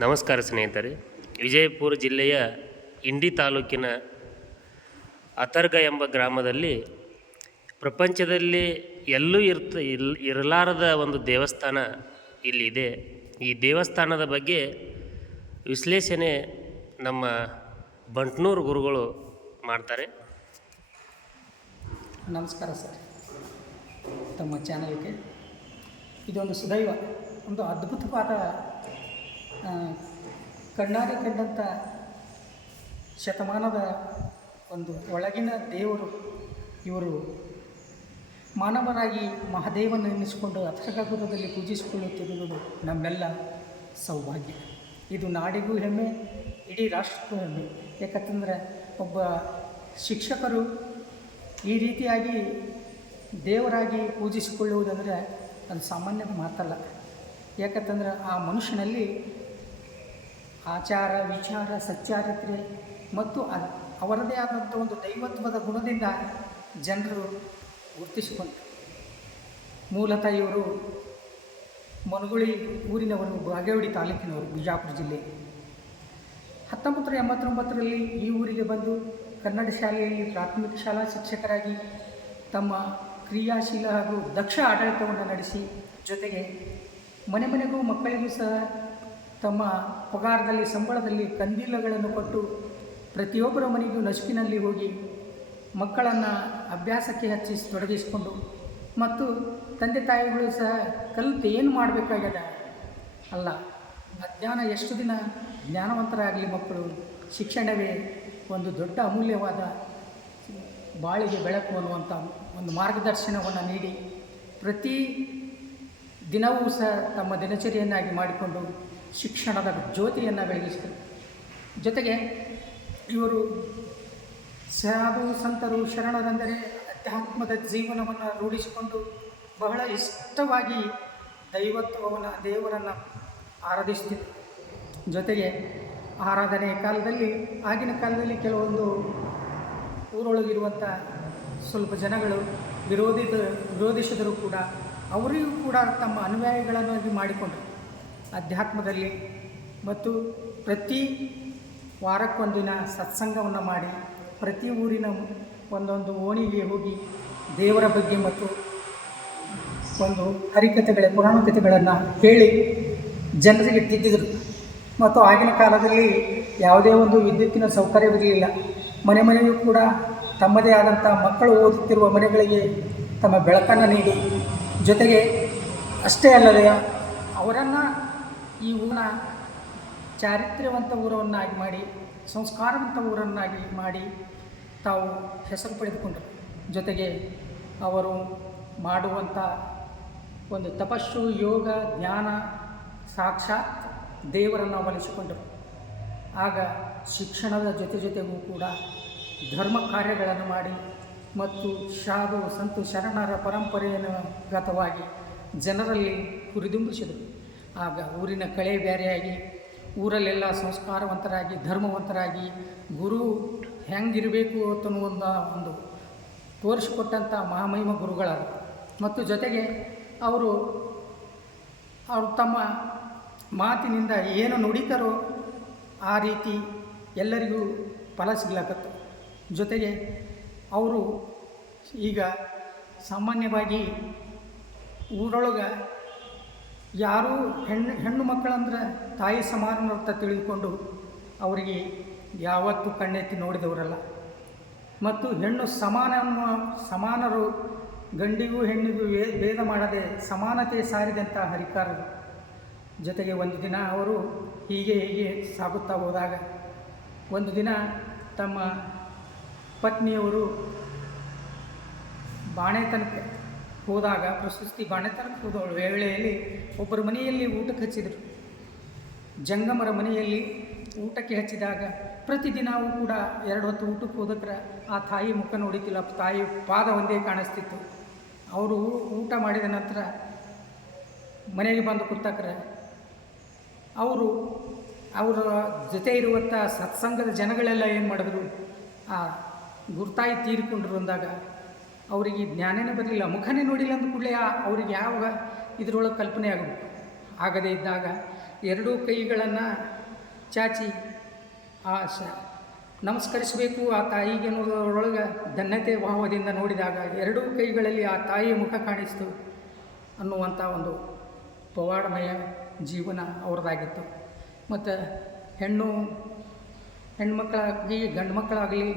ನಮಸ್ಕಾರ ಸ್ನೇಹಿತರೆ. ವಿಜಯಪುರ ಜಿಲ್ಲೆಯ ಇಂಡಿ ತಾಲೂಕಿನ ಅತರ್ಗ ಎಂಬ ಗ್ರಾಮದಲ್ಲಿ ಪ್ರಪಂಚದಲ್ಲಿ ಎಲ್ಲೂ ಇರ್ತ ಇಲ್ ಇರಲಾರದ ಒಂದು ದೇವಸ್ಥಾನ ಇಲ್ಲಿದೆ. ಈ ದೇವಸ್ಥಾನದ ಬಗ್ಗೆ ವಿಶ್ಲೇಷಣೆ ನಮ್ಮ ಬಂಟ್ನೂರು ಗುರುಗಳು ಮಾಡ್ತಾರೆ. ನಮಸ್ಕಾರ ಸರ್. ತಮ್ಮ ಚಾನಲ್ಗೆ. ಇದೊಂದು ಸುದೈವ, ಒಂದು ಅದ್ಭುತವಾದ ಕಣ್ಣಾರೆ ಕಂಡಂಥ ಶತಮಾನದ ಒಂದು ಒಳಗಿನ ದೇವರು ಇವರು. ಮಾನವರಾಗಿ ಮಹಾದೇವನ ಎನ್ನಿಸಿಕೊಂಡು ಅಥರ್ಗಗುರದಲ್ಲಿ ಪೂಜಿಸಿಕೊಳ್ಳುತ್ತಿರುವುದು ನಮ್ಮೆಲ್ಲ ಸೌಭಾಗ್ಯ. ಇದು ನಾಡಿಗೂ ಹೆಮ್ಮೆ, ಇಡೀ ರಾಷ್ಟ್ರಕ್ಕೂ ಹೆಮ್ಮೆ. ಯಾಕಂತಂದರೆ ಒಬ್ಬ ಶಿಕ್ಷಕರು ಈ ರೀತಿಯಾಗಿ ದೇವರಾಗಿ ಪೂಜಿಸಿಕೊಳ್ಳುವುದಂದರೆ ಅದು ಸಾಮಾನ್ಯದ ಮಾತಲ್ಲ. ಯಾಕಂತಂದ್ರೆ ಆ ಮನುಷ್ಯನಲ್ಲಿ ಆಚಾರ, ವಿಚಾರ, ಸಚ್ಚಾರಿತ್ರೆ ಮತ್ತು ಅವರದೇ ಆದಂಥ ಒಂದು ದೈವತ್ವದ ಗುಣದಿಂದ ಜನರು ಗುರುತಿಸಿಕೊಂಡರು. ಮೂಲತಃ ಇವರು ಮನಗುಳಿ ಊರಿನವರು, ಬಾಗೇವಾಡಿ ತಾಲೂಕಿನವರು, ಬಿಜಾಪುರ ಜಿಲ್ಲೆ. ಹತ್ತೊಂಬತ್ತು ಎಂಬತ್ತೊಂಬತ್ತರಲ್ಲಿ ಈ ಊರಿಗೆ ಬಂದು ಕನ್ನಡ ಶಾಲೆಯಲ್ಲಿ ಪ್ರಾಥಮಿಕ ಶಾಲಾ ಶಿಕ್ಷಕರಾಗಿ ತಮ್ಮ ಕ್ರಿಯಾಶೀಲ ಹಾಗೂ ದಕ್ಷ ಆಡಳಿತವನ್ನು ನಡೆಸಿ ಜೊತೆಗೆ ಮನೆ ಮನೆಗೂ ಮಕ್ಕಳಿಗೂ ಸಹ ತಮ್ಮ ಪಗಾರದಲ್ಲಿ, ಸಂಬಳದಲ್ಲಿ ಕಂದೀಲಗಳನ್ನು ಕೊಟ್ಟು ಪ್ರತಿಯೊಬ್ಬರ ಮನೆಗೂ ನಸುಕಿನಲ್ಲಿ ಹೋಗಿ ಮಕ್ಕಳನ್ನು ಅಭ್ಯಾಸಕ್ಕೆ ಹಚ್ಚಿ ತೊಡಗಿಸಿಕೊಂಡು ಮತ್ತು ತಂದೆ ತಾಯಿಗಳು ಸಹ ಕಲಿತು ಏನು ಮಾಡಬೇಕಾಗ್ಯದ? ಅಲ್ಲ ಅಜ್ಞಾನ ಎಷ್ಟು ದಿನ ಜ್ಞಾನವಂತರಾಗಲಿ ಮಕ್ಕಳು, ಶಿಕ್ಷಣವೇ ಒಂದು ದೊಡ್ಡ ಅಮೂಲ್ಯವಾದ ಬಾಳಿಗೆ ಬೆಳಕು ಅನ್ನುವಂಥ ಒಂದು ಮಾರ್ಗದರ್ಶನವನ್ನು ನೀಡಿ ಪ್ರತಿ ದಿನವೂ ಸಹ ತಮ್ಮ ದಿನಚರಿಯನ್ನಾಗಿ ಮಾಡಿಕೊಂಡು ಶಿಕ್ಷಣದ ಜ್ಯೋತಿಯನ್ನು ಬೆಳಗಿಸಿದರು ಜೊತೆಗೆ ಇವರು ಸಾಧು ಸಂತರು ಶರಣರೆಂದರೆ ಅಧ್ಯಾತ್ಮದ ಜೀವನವನ್ನು ರೂಢಿಸಿಕೊಂಡು ಬಹಳ ಇಷ್ಟವಾಗಿ ದೈವತ್ವವನ್ನು, ದೇವರನ್ನು ಆರಾಧಿಸ್ತಿದ್ದರು ಜೊತೆಗೆ ಆರಾಧನೆಯ ಕಾಲದಲ್ಲಿ, ಆಗಿನ ಕಾಲದಲ್ಲಿ ಕೆಲವೊಂದು ಊರೊಳಗಿರುವಂಥ ಸ್ವಲ್ಪ ಜನಗಳು ವಿರೋಧಿತ, ವಿರೋಧಿಸಿದರೂ ಕೂಡ ಅವರಿಗೂ ಕೂಡ ತಮ್ಮ ಅನುಯಾಯಿಗಳನ್ನಾಗಿ ಮಾಡಿಕೊಂಡರು. ಅಧ್ಯಾತ್ಮದಲ್ಲಿ ಮತ್ತು ಪ್ರತಿ ವಾರಕ್ಕೊಂದಿನ ಸತ್ಸಂಗವನ್ನು ಮಾಡಿ ಪ್ರತಿ ಊರಿನ ಒಂದೊಂದು ಓಣಿಗೆ ಹೋಗಿ ದೇವರ ಬಗ್ಗೆ ಮತ್ತು ಒಂದು ಹರಿಕಥೆಗಳ, ಪುರಾಣ ಕಥೆಗಳನ್ನು ಹೇಳಿ ಜನರಿಗೆ ತಿದ್ದಿದರು. ಮತ್ತು ಆಗಿನ ಕಾಲದಲ್ಲಿ ಯಾವುದೇ ಒಂದು ವಿದ್ಯುತ್ತಿನ ಸೌಕರ್ಯವಿರಲಿಲ್ಲ. ಮನೆ ಮನೆಯೂ ಕೂಡ ತಮ್ಮದೇ ಆದಂಥ ಮಕ್ಕಳು ಓದುತ್ತಿರುವ ಮನೆಗಳಿಗೆ ತಮ್ಮ ಬೆಳಕನ್ನು ನೀಡಿ. ಜೊತೆಗೆ ಅಷ್ಟೇ ಅಲ್ಲದೆ ಅವರನ್ನು ಈ ಊರನ್ನ ಚಾರಿತ್ರ್ಯವಂತ ಊರವನ್ನಾಗಿ ಮಾಡಿ, ಸಂಸ್ಕಾರವಂತ ಊರನ್ನಾಗಿ ಮಾಡಿ ತಾವು ಹೆಸರು ಪಡೆದುಕೊಂಡರು. ಜೊತೆಗೆ ಅವರು ಮಾಡುವಂಥ ಒಂದು ತಪಸ್ಸು, ಯೋಗ ಜ್ಞಾನ ಸಾಕ್ಷಾತ್ ದೇವರನ್ನು ಬಳಸಿಕೊಂಡರು ಆಗ ಶಿಕ್ಷಣದ ಜೊತೆ ಜೊತೆಗೂ ಕೂಡ ಧರ್ಮ ಕಾರ್ಯಗಳನ್ನು ಮಾಡಿ ಮತ್ತು ಸಾಧು, ಸಂತು, ಶರಣರ ಪರಂಪರೆಯನ್ನು ಗತವಾಗಿ ಜನರಲ್ಲಿ ಹುರಿದುಂಬಿಸಿದರು. ಆಗ ಊರಿನ ಕಳೆ ಬೇರೆಯಾಗಿ ಊರಲ್ಲೆಲ್ಲ ಸಂಸ್ಕಾರವಂತರಾಗಿ, ಧರ್ಮವಂತರಾಗಿ, ಗುರು ಹೆಂಗಿರಬೇಕು ಅಂತನೋ ಒಂದು ತೋರಿಸಿಕೊಟ್ಟಂಥ ಮಹಾಮಹಿಮ ಗುರುಗಳಾದರು ಮತ್ತು ಜೊತೆಗೆ ಅವರು ಅವರು ತಮ್ಮ ಮಾತಿನಿಂದ ಏನು ನುಡಿತಾರೋ ಆ ರೀತಿ ಎಲ್ಲರಿಗೂ ಫಲ ಸಿಗ್ಲಾಕತ್ತು. ಜೊತೆಗೆ ಅವರು ಈಗ ಸಾಮಾನ್ಯವಾಗಿ ಊರೊಳಗೆ ಯಾರೂ ಹೆಣ್ಣು ಹೆಣ್ಣು ಮಕ್ಕಳಂದ್ರೆ ತಾಯಿ ಸಮಾನ ಅಂತ ತಿಳಿದುಕೊಂಡು ಅವರಿಗೆ ಯಾವತ್ತೂ ಕಣ್ಣೆತ್ತಿ ನೋಡಿದವರಲ್ಲ. ಮತ್ತು ಹೆಣ್ಣು ಸಮಾನ ಸಮಾನರು ಗಂಡಿಗೂ ಹೆಣ್ಣಿಗೂ ವೇ, ಭೇದ ಮಾಡದೆ ಸಮಾನತೆ ಸಾರಿದಂಥ ಹರಿಕಾರರು. ಜೊತೆಗೆ ಒಂದು ದಿನ ಅವರು ಹೀಗೆ ಹೀಗೆ ಸಾಗುತ್ತಾ ಹೋದಾಗ ಒಂದು ದಿನ ತಮ್ಮ ಪತ್ನಿಯವರು ಬಾಣೆತನಕ್ಕೆ ಹೋದಾಗ ಪ್ರಶಸ್ತಿ ಬಾಣೆತನಕ್ಕೆ ಹೋದ ವೇಳೆಯಲ್ಲಿ ಒಬ್ಬರ ಮನೆಯಲ್ಲಿ ಊಟಕ್ಕೆ ಹಚ್ಚಿದರು. ಜಂಗಮರ ಮನೆಯಲ್ಲಿ ಊಟಕ್ಕೆ ಹಚ್ಚಿದಾಗ ಪ್ರತಿದಿನವೂ ಕೂಡ ಎರಡು ಹೊತ್ತು ಊಟಕ್ಕೆ ಹೋದಕ್ರೆ ಆ ತಾಯಿ ಮುಖ ನೋಡಿತಿಲ್ಲ ತಾಯಿ ಪಾದ ಒಂದೇ ಕಾಣಿಸ್ತಿತ್ತು. ಅವರು ಊಟ ಮಾಡಿದ ನಂತರ ಮನೆಗೆ ಬಂದು ಕೂತಕ್ರೆ ಅವರು ಅವರ ಜೊತೆ ಇರುವಂಥ ಸತ್ಸಂಗದ ಜನಗಳೆಲ್ಲ ಏನು ಮಾಡಿದ್ರು? ಆ ಗುರ್ತಾಯಿ ತೀರಿಕೊಂಡ್ರು ಅಂದಾಗ ಅವರಿಗೆ ಜ್ಞಾನನೇ ಬರಲಿಲ್ಲ, ಮುಖನೇ ನೋಡಿಲ್ಲ ಅಂದ ಕೂಡಲೇ ಅವರಿಗೆ ಯಾವಾಗ ಇದರೊಳಗೆ ಕಲ್ಪನೆ ಆಗಬೇಕು? ಆಗದೇ ಇದ್ದಾಗ ಎರಡೂ ಕೈಗಳನ್ನು ಚಾಚಿ ಆ ಶ ನಮಸ್ಕರಿಸಬೇಕು ಆ ತಾಯಿಗೆ ಅನ್ನೋದರೊಳಗೆ ಧನ್ಯತೆ ಭಾವದಿಂದ ನೋಡಿದಾಗ ಎರಡೂ ಕೈಗಳಲ್ಲಿ ಆ ತಾಯಿಯ ಮುಖ ಕಾಣಿಸ್ತು ಅನ್ನುವಂಥ ಒಂದು ಪವಾಡಮಯ ಜೀವನ ಅವ್ರದ್ದಾಗಿತ್ತು ಮತ್ತು ಹೆಣ್ಣು ಹೆಣ್ಮಕ್ಕಳಾಗಲಿ ಗಂಡು ಮಕ್ಕಳಾಗಲಿ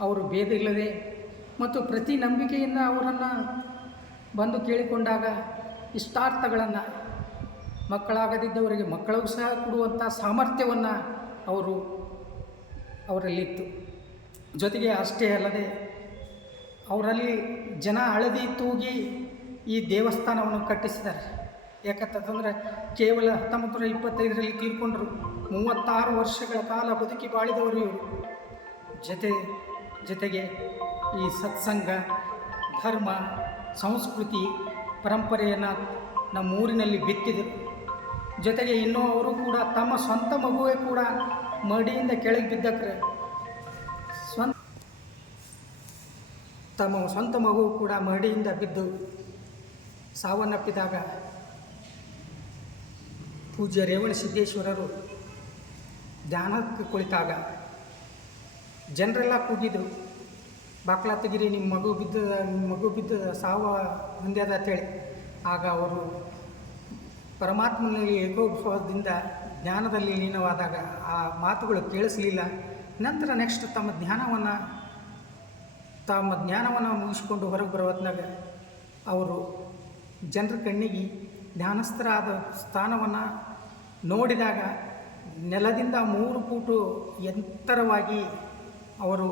ಅವರು ಭೇದ ಇಲ್ಲದೆ ಮತ್ತು ಪ್ರತಿ ನಂಬಿಕೆಯಿಂದ ಅವರನ್ನು ಬಂದು ಕೇಳಿಕೊಂಡಾಗ ಇಷ್ಟಾರ್ಥಗಳನ್ನು ಮಕ್ಕಳಾಗದಿದ್ದವರಿಗೆ ಮಕ್ಕಳಿಗೂ ಸಹ ಕೊಡುವಂಥ ಸಾಮರ್ಥ್ಯವನ್ನು ಅವರು ಅವರಲ್ಲಿತ್ತು. ಜೊತೆಗೆ ಅಷ್ಟೇ ಅಲ್ಲದೆ ಅವರಲ್ಲಿ ಜನ ಹಳದಿ ತೂಗಿ ಈ ದೇವಸ್ಥಾನವನ್ನು ಕಟ್ಟಿಸಿದ್ದಾರೆ. ಯಾಕಂತಂದರೆ ಕೇವಲ ಹತ್ತೊಂಬತ್ತು ನೂರ ಇಪ್ಪತ್ತೈದರಲ್ಲಿ ತೀರ್ಕೊಂಡರು. ಮೂವತ್ತಾರು ವರ್ಷಗಳ ಕಾಲ ಬದುಕಿ ಬಾಳಿದವರು ಜೊತೆ, ಜೊತೆಗೆ ಈ ಸತ್ಸಂಗ, ಧರ್ಮ, ಸಂಸ್ಕೃತಿ, ಪರಂಪರೆಯನ್ನು ನಮ್ಮ ಊರಿನಲ್ಲಿ ಬಿತ್ತಿದರು ಜೊತೆಗೆ ಇನ್ನೂ ಅವರು ಕೂಡ ತಮ್ಮ ಸ್ವಂತ ಮಗುವೇ ಕೂಡ ಮಡಿಯಿಂದ ಕೆಳಗೆ ಬಿದ್ದಕ್ರೆ. ಸ್ವಂತ ತಮ್ಮ ಸ್ವಂತ ಮಗು ಕೂಡ ಮಡಿಯಿಂದ ಬಿದ್ದು ಸಾವನ್ನಪ್ಪಿದಾಗ ಪೂಜ್ಯ ರೇವಣ ಸಿದ್ದೇಶ್ವರರು ಧ್ಯಾನಕ್ಕೆ ಕುಳಿತಾಗ ಜನರೆಲ್ಲ ಕೂಗಿದ್ರು. ಬಾಕ್ಲ ತೆಗಿರಿ ನಿಮ್ಮ ಮಗು ಬಿದ್ದ ನಿಮ್ಮ ಮಗು ಬಿದ್ದ ಸಾವ ಹೊಂದ್ಯದ ಅಂತೇಳಿ ಆಗ ಅವರು ಪರಮಾತ್ಮನಲ್ಲಿ ಏಕೋಭಾವದಿಂದ ಜ್ಞಾನದಲ್ಲಿ ಲೀನವಾದಾಗ ಆ ಮಾತುಗಳು ಕೇಳಿಸಲಿಲ್ಲ. ನಂತರ ನೆಕ್ಸ್ಟ್ ತಮ್ಮ ಜ್ಞಾನವನ್ನು ತಮ್ಮ ಜ್ಞಾನವನ್ನು ಮುಗಿಸ್ಕೊಂಡು ಹೊರಗೆ ಬರೋ ಹೊತ್ನಾಗ ಅವರು ಜನರ ಕಣ್ಣಿಗೆ ಜ್ಞಾನಸ್ಥರಾದ ಸ್ಥಾನವನ್ನು ನೋಡಿದಾಗ ನೆಲದಿಂದ ಮೂರು ಫೂಟು ಎತ್ತರವಾಗಿ ಅವರು